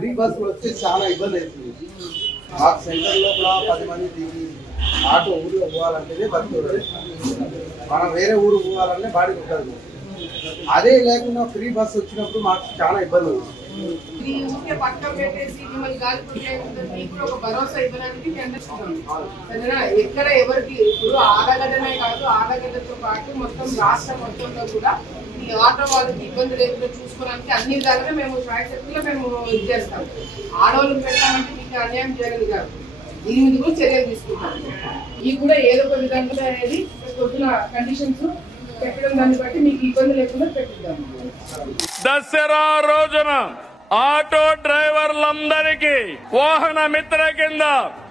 Free బస్సులు వస్తే చాలా ఇబ్బంది అవుతుంది. మాకు సెంటర్ లోపల 10 మంది దిగి ఆటో ఊరిలో పోవాలంటేనే బతుకుతుంది. మనం వేరే ఊరు పోవాలంటే బాడీ ఉంటుంది. అదే లేకుండా ఫ్రీ బస్సు వచ్చినప్పుడు మాకు చాలా ఇబ్బంది అవుతుంది. పక్క పెట్టేసి మిమ్మల్ని గాలికి ఒక భరోసా ఇవ్వడానికి ఎక్కడ ఎవరికి ఇప్పుడు ఆలగడ్డనే కాదు, ఆలగడ్డతో పాటు మొత్తం రాష్ట్రం మొత్తంలో కూడా ఈ ఆటో వాళ్ళకి ఇబ్బంది లేకుండా చూసుకోవడానికి అన్ని విధాలుగా మేము శాయశక్తిలో మేము ఇది చేస్తాం. ఆడవాళ్ళకి పెట్టాలంటే మీకు అన్యాయం జరగదు కాదు, దీని మీద కూడా చర్యలు తీసుకుంటాం. ఇవి కూడా ఏదో ఒక విధంగా అనేది పొద్దున కండిషన్స్ పెట్టడం దాన్ని బట్టి మీకు ఇబ్బంది లేకుండా పెట్టిద్దాం. దసరా రోజున ఆటో డ్రైవర్లందరికీ వాహన మిత్ర కింద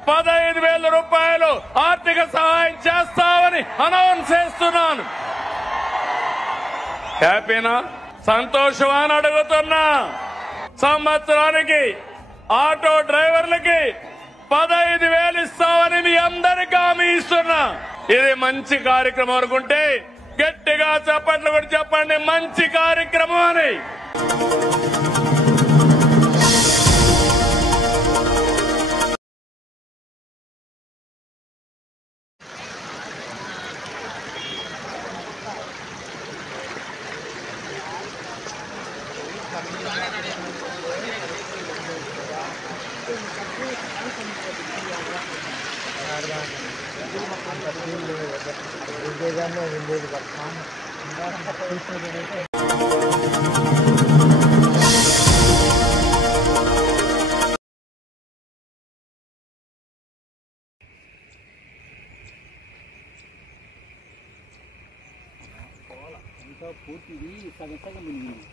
15,000 రూపాయలు ఆర్థిక సహాయం చేస్తామని అనౌన్స్ చేస్తున్నాను. హ్యాపీనా, సంతోషమా అని అడుగుతున్నా. సంవత్సరానికి ఆటో డ్రైవర్లకి 15,000 ఇస్తామని మీ అందరికీ హామీ ఇస్తున్నా. ఇది మంచి కార్యక్రమం అనుకుంటే గట్టిగా చప్పట్లు కూడా చెప్పండి, మంచి కార్యక్రమం అని. పూర్తిది సగం సగం మునిగింది.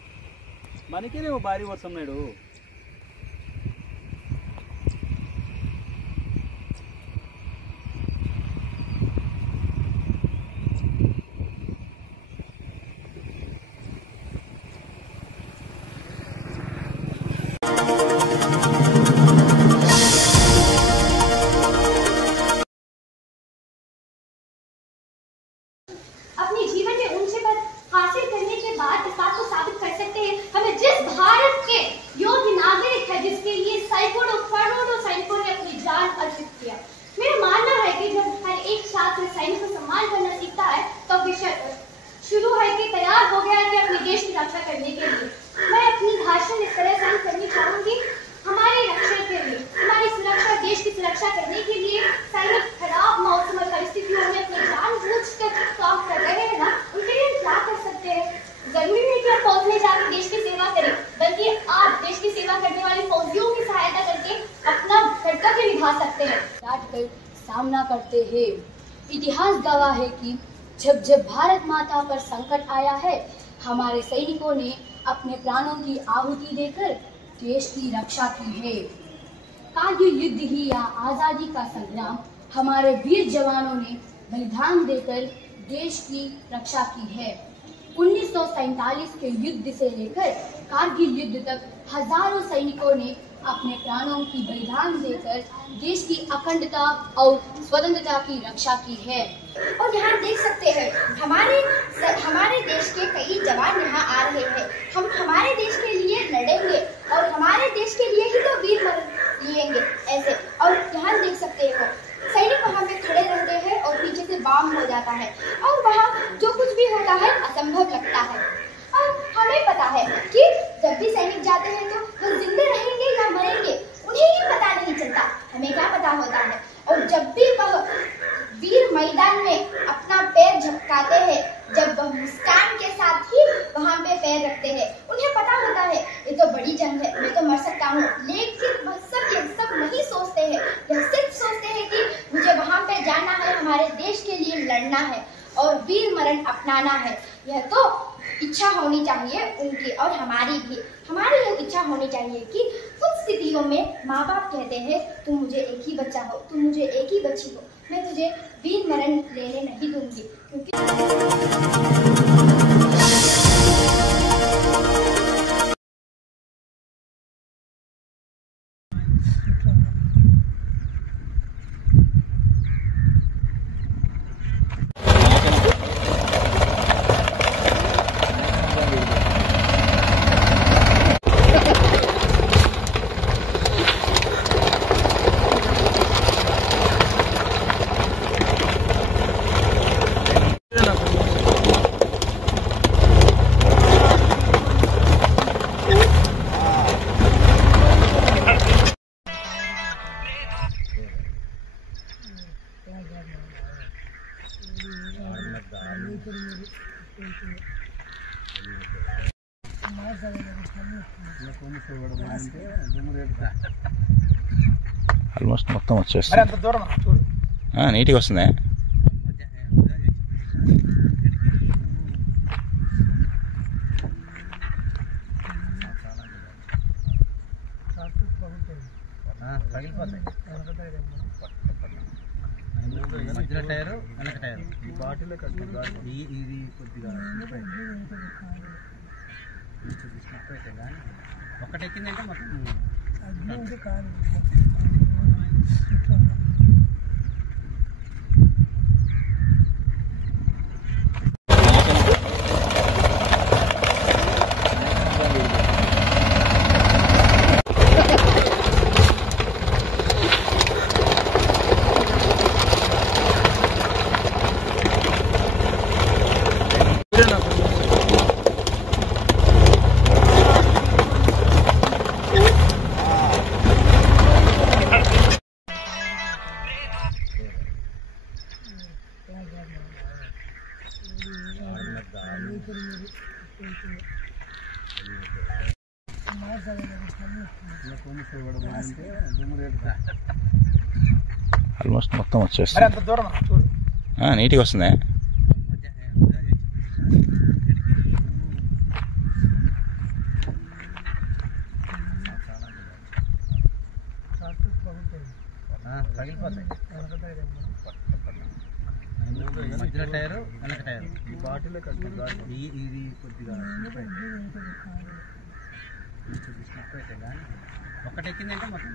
మనకేనేమో భారీ వర్షం నాడు. अपने जीवन में ऊंचे पद हासिल करने के बाद इस बात को साबित कर सकते हैं हमें जिस भारत के योग्य नागरिक है, जिसके लिए सैकड़ों करोड़ों सैनिकों ने अपनी जान अर्पित किया। मेरा मानना है कि जब हर एक छात्र सैनिक को सम्मान करना सीखता है तो विषय शुरू है कि तैयार हो गया है कि अपने देश की रक्षा करने के लिए। मैं अपनी भाषण इस तरह से करनी चाहूंगी, हमारी रक्षा के लिए, हमारी सुरक्षा, देश की सुरक्षा करने के लिए सैनिक खराब मौसम और परिस्थितियों में अपनी जानबूझकर काम कर रहे हैं ना, उनके लिए क्या कर सकते हैं। जरूरी नहीं कि आप फौज में जाकर देश की सेवा करें, बल्कि आप देश की सेवा करने वाले फौजियों की सहायता करके अपना कर्तव्य निभा सकते हैं। कर सामना करते हैं। इतिहास गवाह है कि जब जब भारत माता पर संकट आया है, हमारे सैनिकों ने अपने प्राणों की आहुति देकर देश की रक्षा की है। कारगिल युद्ध ही या आज़ादी का संग्राम हमारे वीर जवानों ने बलिदान देकर देश की रक्षा की है। 1947 के युद्ध से लेकर कारगिल युद्ध तक हजारों सैनिकों ने अपने प्राणों की बलिदान देकर देश की अखंडता और स्वतंत्रता की रक्षा की है। और यहाँ देख सकते हैं हमारे देश के कई जवान यहाँ आ रहे हैं। हम हमारे देश के लिए लड़ेंगे और हमारे देश के लिए ही तो वीर मरण लिएंगे ऐसे। और यहाँ देख सकते हो सैनिक वहाँ पे खड़े रहते हैं और पीछे से बम हो जाता है और वहाँ जो कुछ भी होता है असंभव लगता है। और हमें पता है कि जब भी सैनिक जाते हैं तो वो जिंदे रहेंगे या मरेंगे उन्हें ही पता नहीं चलता, हमें क्या पता होता है। और जब भी वह वीर मैदान में अपना पैर झपकाते हैं, जब वह मुस्कान के साथ ही वहाँ पे पैर रखते हैं, उन्हें पता होता है ये तो बड़ी जंग है, मैं तो मर सकता हूँ। लेकिन वह सब नहीं सोचते हैं, यह सिर्फ सोचते हैं कि मुझे वहाँ पे जाना है, हमारे देश के लिए लड़ना है और वीर मरण अपनाना है। यह तो इच्छा होनी चाहिए उनकी और हमारी भी। हमारी यह इच्छा होनी चाहिए कि कुछ स्थितियों में माँ बाप कहते हैं तुम मुझे एक ही बच्चा हो, तुम मुझे एक ही बच्ची हो, मैं तुझे वीर मरण लेने नहीं दूंगी, क्योंकि ఆల్మోస్ట్ మొత్తం వచ్చేస్తుంది. నీట్గా వస్తుంది. మధ్యలో టైరు వెనక టైరు ఈ బాటిల్ ఇది కొద్దిగా స్లిప్ అయితే కానీ ఒకటెక్కిందంటే మొత్తం ఆల్మోస్ట్ మొత్తం వచ్చేస్తుంది. నీట్గా వస్తుంది. మధ్యలో టైరు వెనక టైరు ఈ బాటిల్ ఇది కొద్దిగా స్లిప్ అయితే కానీ ఒకటెక్కిందంటే మొత్తం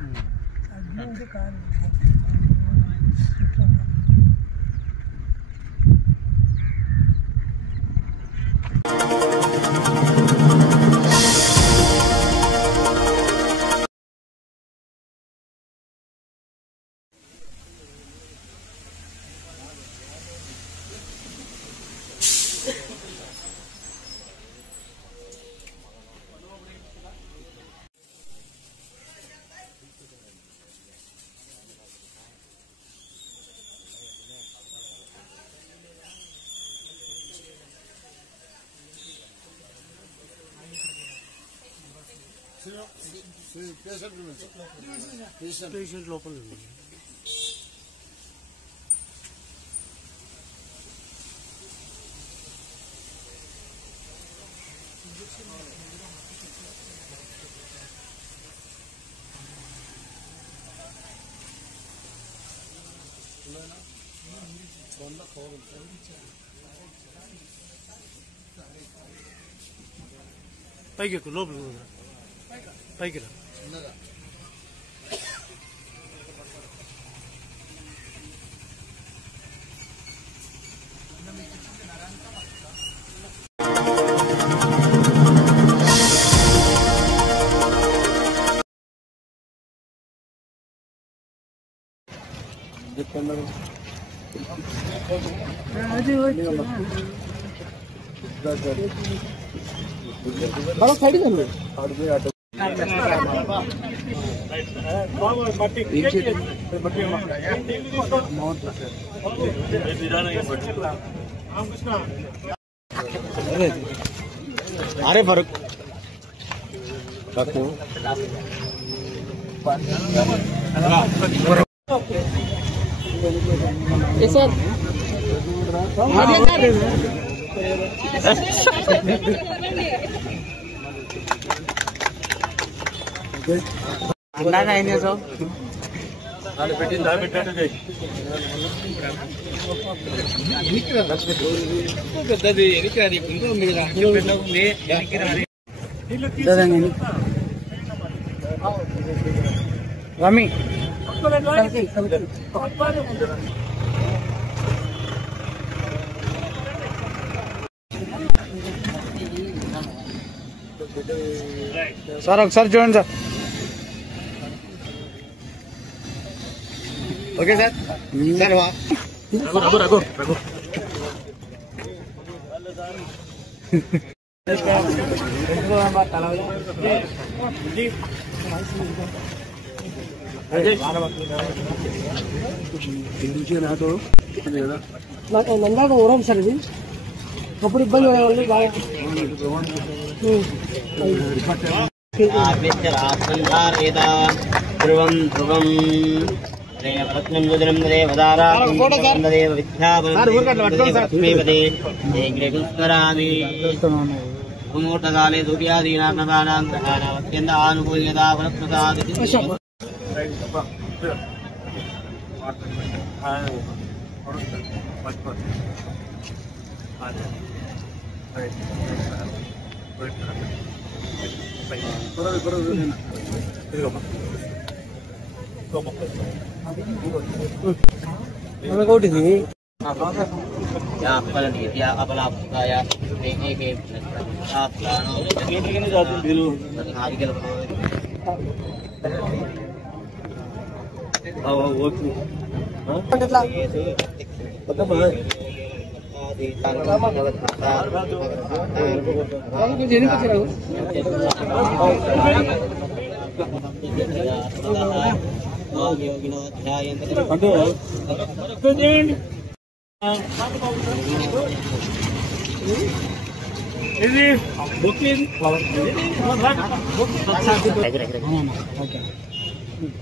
పేషెంట్ లోపల పైకి ఎక్కువ లోపల పైకి రా अरे फर्क రమి సార్ ఒకసారి చూడండి సార్. Okay sir. సార్ వా రఘు రఘు రఘు ನಂದಾಗ ಓರಂ ಸರ್ ಇದು అప్పుడు ఇబ్బంది పడేవాళ్ళు బాగా ధ్రువం ధ్రువం ప్రత్నం రుద్రం దేవదారాదేవ విద్యాపదే మూర్తకాలే దుర్యాదీనాత్యంత ఆనుకూల్యతా ఫలప్రదాది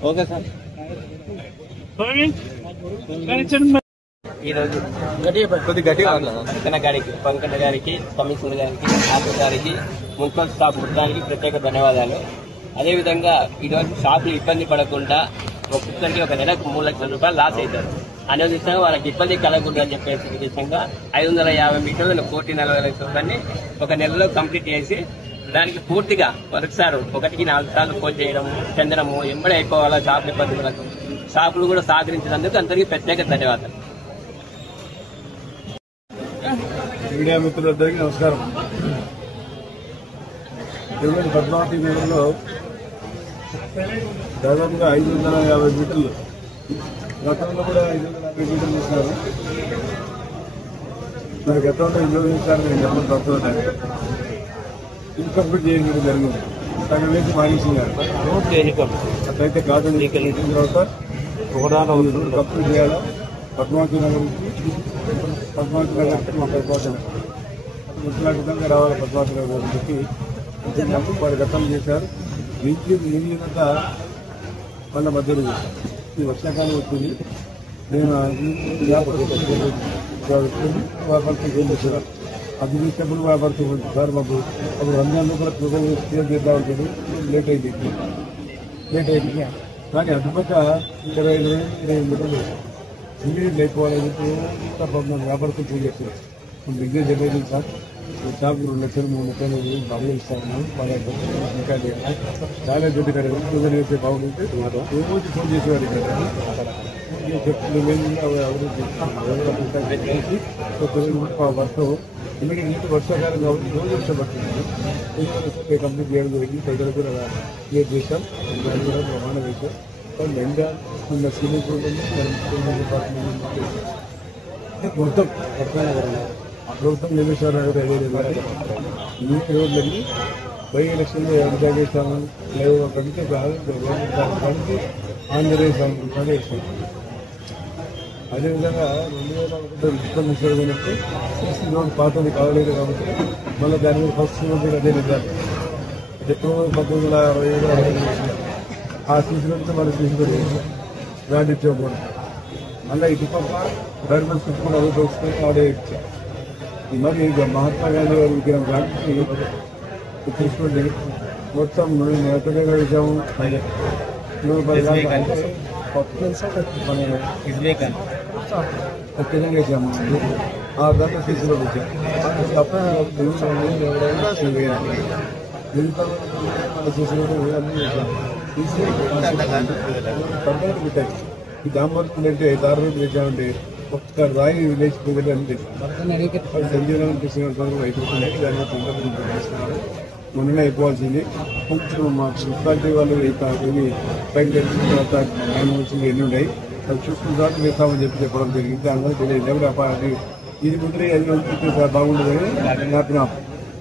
ఓకే సార్ ఈరోజు పంకన్న గారికి కమిషనర్ గారికి ఆఫీసర్ గారికి మున్సిపల్ స్టాఫ్ మొత్తానికి ప్రత్యేక ధన్యవాదాలు. అదేవిధంగా ఈరోజు షాపులు ఇబ్బంది పడకుండా ఒక్కొక్కరికి ఒక నెలకు 3 లక్షల రూపాయలు లాస్ అవుతారు. అనే విధంగా వాళ్ళకి ఇబ్బంది కలగకుండా అని చెప్పేసి విధంగా 550 మీటర్లు 1,40,00,000 రూపాయలని ఒక నెలలో కంప్లీట్ చేసి దానికి పూర్తిగా మరొకసారి 1కి 4 సార్లు ఫోన్ చేయడము చెందడము ఎంబడి అయిపోవాలా షాపులు ఇబ్బందులకు షాపులు కూడా సహకరించినందుకు అందరికీ ప్రత్యేక ధన్యవాదాలు. మీడియా మిత్రులందరికీ నమస్కారం. పద్మావతి నగర్లో దాదాపుగా 550 మీటర్లు గతంలో కూడా 550 మీటర్లు ఇస్తున్నారు. మరి గతంలో ఇంజనీరింగ్ నేను చెప్పడం తప్పుతున్నాను. ఇన్కంప్లీట్ చేయడం జరిగింది. సగం వేసి మానేసినారు. అట్లయితే కాదు తర్వాత ఒకదాని కంప్లీట్ చేయాలి. పద్మావతి నగర్ మా పరిపాలన ముఖ్యమైన విధంగా రావాలి. పద్మావతి నగర్ చెప్పి వారు గతం చేశారు. మిగిలినంతా వాళ్ళ మధ్యలో చేశారు. ఈ వర్షాకాలం వచ్చింది. నేను వ్యాపారస్తులు ఏం చేశారు అది తీసినప్పుడు వ్యాపారస్తులు సార్ మాకు అప్పుడు రంజాన్లో కూడా క్లియర్ చేద్దాం ఉంటుంది. లేట్ అయింది కానీ అటుపక్క 20 మీటర్లు ఇంజనీర్ లేకపోవాలని చెప్పి వ్యాపారస్తులు ఫోన్ చేస్తారు. బిజినెస్ జరిగేది సార్ షాపు 2 లక్షలు 3 లక్షలు బాగా ఇస్తాను. ఇంకా చాలా దుడ్డు కదా వేసే బాగుంటే రోజు ఫోన్ చేసేవారు. వర్షం ఎందుకంటే వర్షాకాలం కాబట్టి రోజు ఇష్టపడుతుంది. కంప్లీట్ చేయడం జరిగింది. ప్రజలు కూడా క్లియర్ చేశాం. దాన్ని కూడా ప్రమాణం చేశాం. ఎండ ఉన్న స్విమ్మింగ్ పూల్ మొత్తం ప్రభుత్వం నిర్మించారు. ఈ రోడ్లన్నీ బై ఎలక్షన్లో ఎవరు తాగేస్తాము లేదు ఒకటి దానికి ఆంధ్రప్రదేశ్ రూపాయలు వేస్తాం. అదేవిధంగా 2001 మున్సిపల్ పోయినప్పుడు సిసి రోడ్ పాతది కావలేదు కాబట్టి మళ్ళీ దాని మీద ఫస్ట్ రోడ్ అదే నిజాలు ఎప్పుడు 1967 ఆ సిసి రోడ్తో మళ్ళీ సిసి రోడ్ వ్యాన్ ఇచ్చేవాడు. మళ్ళీ ఇటుపక్క గవర్నమెంట్ కూడా అడుగుతూ వస్తుంది ఆడే ఇచ్చారు. మరి మహాత్మా గాంధీ గారు విగ్రహం కానీ తీసుకుంటే మొత్తం ఎక్కడే వేసాము. ఖచ్చితంగా వేసాము. ఆ దాంట్లో సీసీలో వచ్చాము. తప్ప సీసీలో అన్నీ వేసాము. సీసీ పర్మనెంట్ పెట్టాయి. ఈ దాంబర్తి అంటే దారి రోడ్డు వేసామంటే ఒక్క రాయి లేచిపోతే అని సంజీవనం తీసుకున్న అయిపోతున్నాయి. దాన్ని తీసుకున్నారు. మొన్ననే అయిపోవాల్సింది. కొంచెం మా మున్సిపాలిటీ వాళ్ళు పైకి తెలిసిన తర్వాత వచ్చింది ఎన్ని ఉన్నాయి అవి చూసుకున్న తర్వాత వేస్తామని చెప్పడం జరిగింది. అందరూ తెలియదు అది ఇది ముందరే అది బాగుండదని నాపినాం.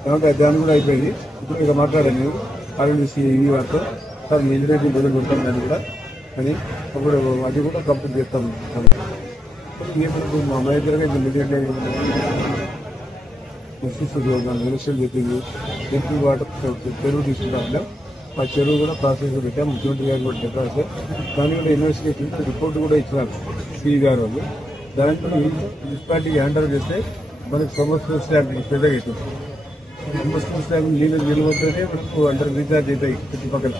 కాబట్టి దాన్ని కూడా అయిపోయింది. ఇప్పుడు ఇక మాట్లాడాను నేను ఆర్ఎండిసి ఈ వారితో సార్ మీ ఇంజనీరింగ్ మొదలు పెడతాం దాన్ని కూడా అని అప్పుడు అది కూడా కంప్లీట్ చేస్తాం. మా మేజర్గా ఎలక్షన్ చెప్పింది డ్రింకింగ్ వాటర్ చెరువు తీసుకున్నాం. ఆ చెరువు కూడా ప్రాసెస్ పెట్టాం. ముఖ్యమంత్రి గారు కూడా చెప్పారు. దాని కూడా ఇన్వెస్టిగేషన్ రిపోర్ట్ కూడా ఇచ్చినారు సి గారు వాళ్ళు. దాంట్లో మున్సిపాలిటీకి హ్యాండ్ ఓవర్ చేస్తే మనకు సంవత్సరం స్లాబ్ పెద్దగా అవుతుంది. సంవత్సరం స్లాబ్ నీళ్ళు నిలబడితేనే మనకు అండర్ రీఛార్జ్ అవుతాయి చుట్టుపక్కల.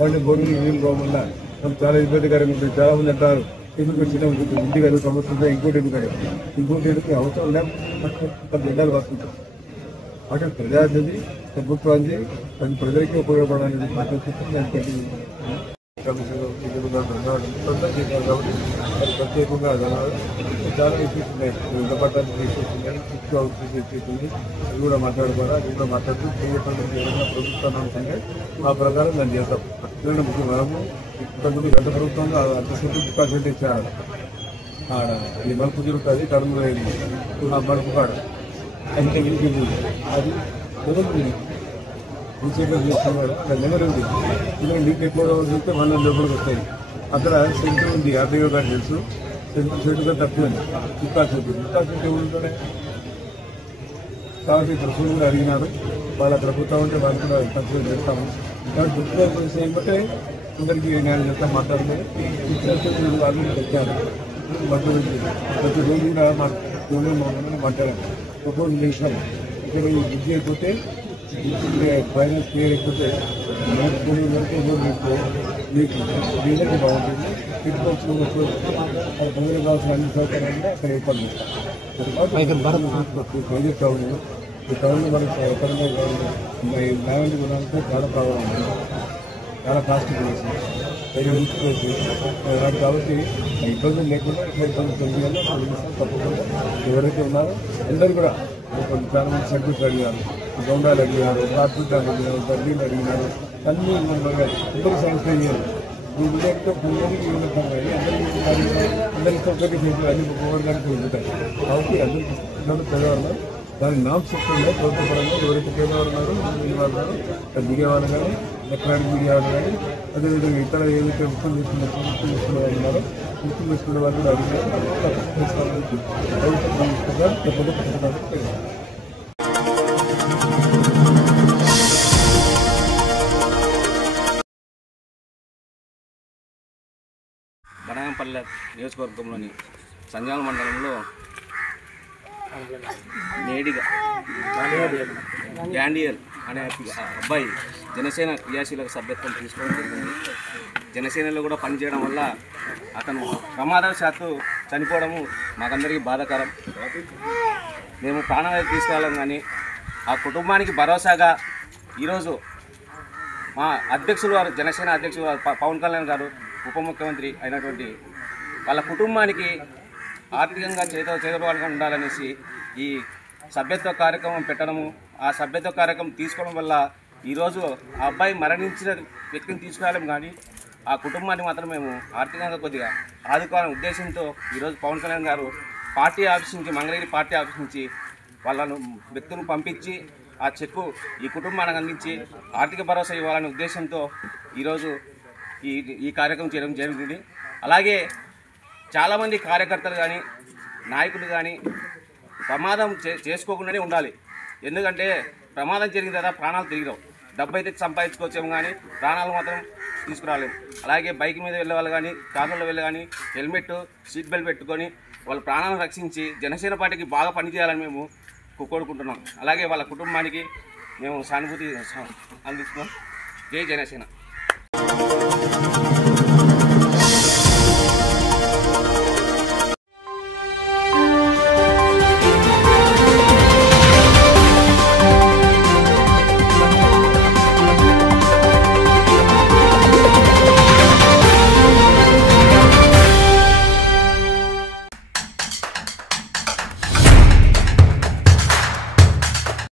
వాళ్ళు బోర్లు నీళ్ళు పోకుండా మనకు చాలా ఇబ్బందికరంగా ఉంటుంది. చాలా మంది అంటారు ఎందుకు వచ్చినా ఇంటికి అది సమస్య ఇంకోటి ఎందుకు అవసరం లేకపోతే బిడ్డలు వస్తుంటాం. అంటే ప్రజాది ప్రభుత్వాన్ని అది ప్రజలకి ఉపయోగపడాలని ప్రత్యేకంగా చాలా ఇష్యూస్ ఉన్నాయి. పట్టాలు ఇష్యూస్ ఉన్నాయి, ఇష్యూ అవుట్రీచ్ ఇష్యూస్ ఉంది. అది కూడా మాట్లాడుకోవాలి. అది కూడా మాట్లాడుతూ ఏదైనా ప్రభుత్వాన్ని అనుకుంటే ఆ ప్రకారం దాన్ని చేస్తాం. అట్లనే ముఖ్యం మనము ఇప్పుడు గత ప్రభుత్వంలో అర్ధసెంట్ 50% ఇచ్చారు. ఆడ ఈ మలుపు జరుగుతుంది కడుములో ఆ మలుపు కాడ అంటే అది రీసైకిల్ చేస్తున్నారు. అక్కడ నెంబర్ ఉంది. ఇలా నీకు ఎక్కువ చూస్తే 100 లోపలికి వస్తాయి. అక్కడ సెంటర్ ఉంది. ఆర్టీఓ గారు తెలుసు. సెంటర్ తక్కువ ఉంది. ఇక్కాల్సి ఉంటుండే కాబట్టి ప్రశ్నలు కూడా అడిగినారు. వాళ్ళు అక్కడ పోతా ఉంటే వాళ్ళు కూడా కన్సిడర్ చేస్తాము. కాబట్టి గుర్తు ఏమంటే అందరికీ నేను చెప్తా మాట్లాడుతుంది. వాళ్ళు వచ్చారు ప్రతి రోజు కూడా మాట్లాడారు. ఒక్కొక్క నిమిషాలు ఇక్కడ విద్య అయిపోతే ఫైనాన్స్ క్లియర్ అయిపోతే మీకు వీళ్ళకి బాగుంటుంది. పెట్టుకోవచ్చు ప్రజలకు కావాల్సిన అన్ని సౌకర్యాలు అక్కడ ఏర్పాటు ప్రాజెక్ట్ టౌన్ ఈ టౌన్లో మనకి ఎక్కడన్నా ల్యాండ్ కొనాలంటే చాలా ప్రాబ్లం ఉంది. చాలా కాస్ట్ చేసి వాటి కాబట్టి ఇబ్బందులు లేకుండా తప్పకుండా ఎవరైతే ఉన్నారో అందరూ కూడా చాలా మంది సర్వీస్ అడిగారు, గౌండాలు అడిగారు, కార్పొరేట్ అడిగారు, బర్డీలు అడిగినారు. అన్ని అందరూ సాటిస్ఫై చేయాలి. అందరికీ ఒకటి అన్ని పోవడానికి ఉంటాయి. కాబట్టి అందరికీ పేదవాళ్ళు దాని నామ్స్ చెప్తుండే ప్రభుత్వ పరంగా ఎవరైతే పేదవాళ్ళు ఉన్నారో ఉన్నారు దిగేవాళ్ళు కానీ ఎలక్ట్రానిక్ మీడియా వాళ్ళు కానీ అదేవిధంగా ఇతర ఏదైతే ముఖ్యం చేసుకునే వాళ్ళు ఉన్నారో ముఖ్యం చేసుకునే వాళ్ళు కూడా అడిగారు. బనగాంపల్లె నియోజకవర్గంలోని సంజాల మండలంలో నేడిగా గ్యాండియల్ అనే అబ్బాయి జనసేన క్రియాశీలక సభ్యత్వం తీసుకోవడం జరిగింది. జనసేనలో కూడా పనిచేయడం వల్ల అతను ప్రమాదవశాత్తు చనిపోవడము మాకందరికీ బాధాకరం. మేము ప్రాణాలు తీసుకెళ్ళాం కానీ ఆ కుటుంబానికి భరోసాగా ఈరోజు మా అధ్యక్షులు వారు జనసేన అధ్యక్షులు పవన్ కళ్యాణ్ గారు ఉప ముఖ్యమంత్రి అయినటువంటి వాళ్ళ కుటుంబానికి ఆర్థికంగా చేదోడుగా ఉండాలనేసి ఈ సభ్యత్వ కార్యక్రమం పెట్టడము, ఆ సభ్యత్వ కార్యక్రమం తీసుకోవడం వల్ల ఈరోజు ఆ అబ్బాయి మరణించిన వ్యక్తిని తీసుకురాలేము కానీ ఆ కుటుంబాన్ని మాత్రం మేము ఆర్థికంగా కొద్దిగా ఆదుకోవాలనే ఉద్దేశంతో ఈరోజు పవన్ కళ్యాణ్ గారు పార్టీ ఆఫీస్ నుంచి మంగళగిరి పార్టీ ఆఫీస్ నుంచి వాళ్ళను వ్యక్తులను పంపించి ఆ చెక్కు ఈ కుటుంబానికి అందించి ఆర్థిక భరోసా ఇవ్వాలనే ఉద్దేశంతో ఈరోజు ఈ కార్యక్రమం చేయడం జరిగింది. అలాగే చాలామంది కార్యకర్తలు కానీ నాయకులు కానీ ప్రమాదం చేసుకోకుండానే ఉండాలి. ఎందుకంటే ప్రమాదం జరిగింది కదా ప్రాణాలు తిరిగిరావు. డబ్బు అయితే సంపాదించుకోవచ్చేమో కానీ ప్రాణాలు మాత్రం తీసుకురాలేము. అలాగే బైక్ మీద వెళ్ళే వాళ్ళు కానీ కార్లలో వెళ్ళే కానీ హెల్మెట్ సీట్ బెల్ట్ పెట్టుకొని వాళ్ళ ప్రాణాలను రక్షించి జనసేన పార్టీకి బాగా పనిచేయాలని మేము కోరుకుంటున్నాం. అలాగే వాళ్ళ కుటుంబానికి మేము సానుభూతి అందిస్తున్నాం. జై జనసేన.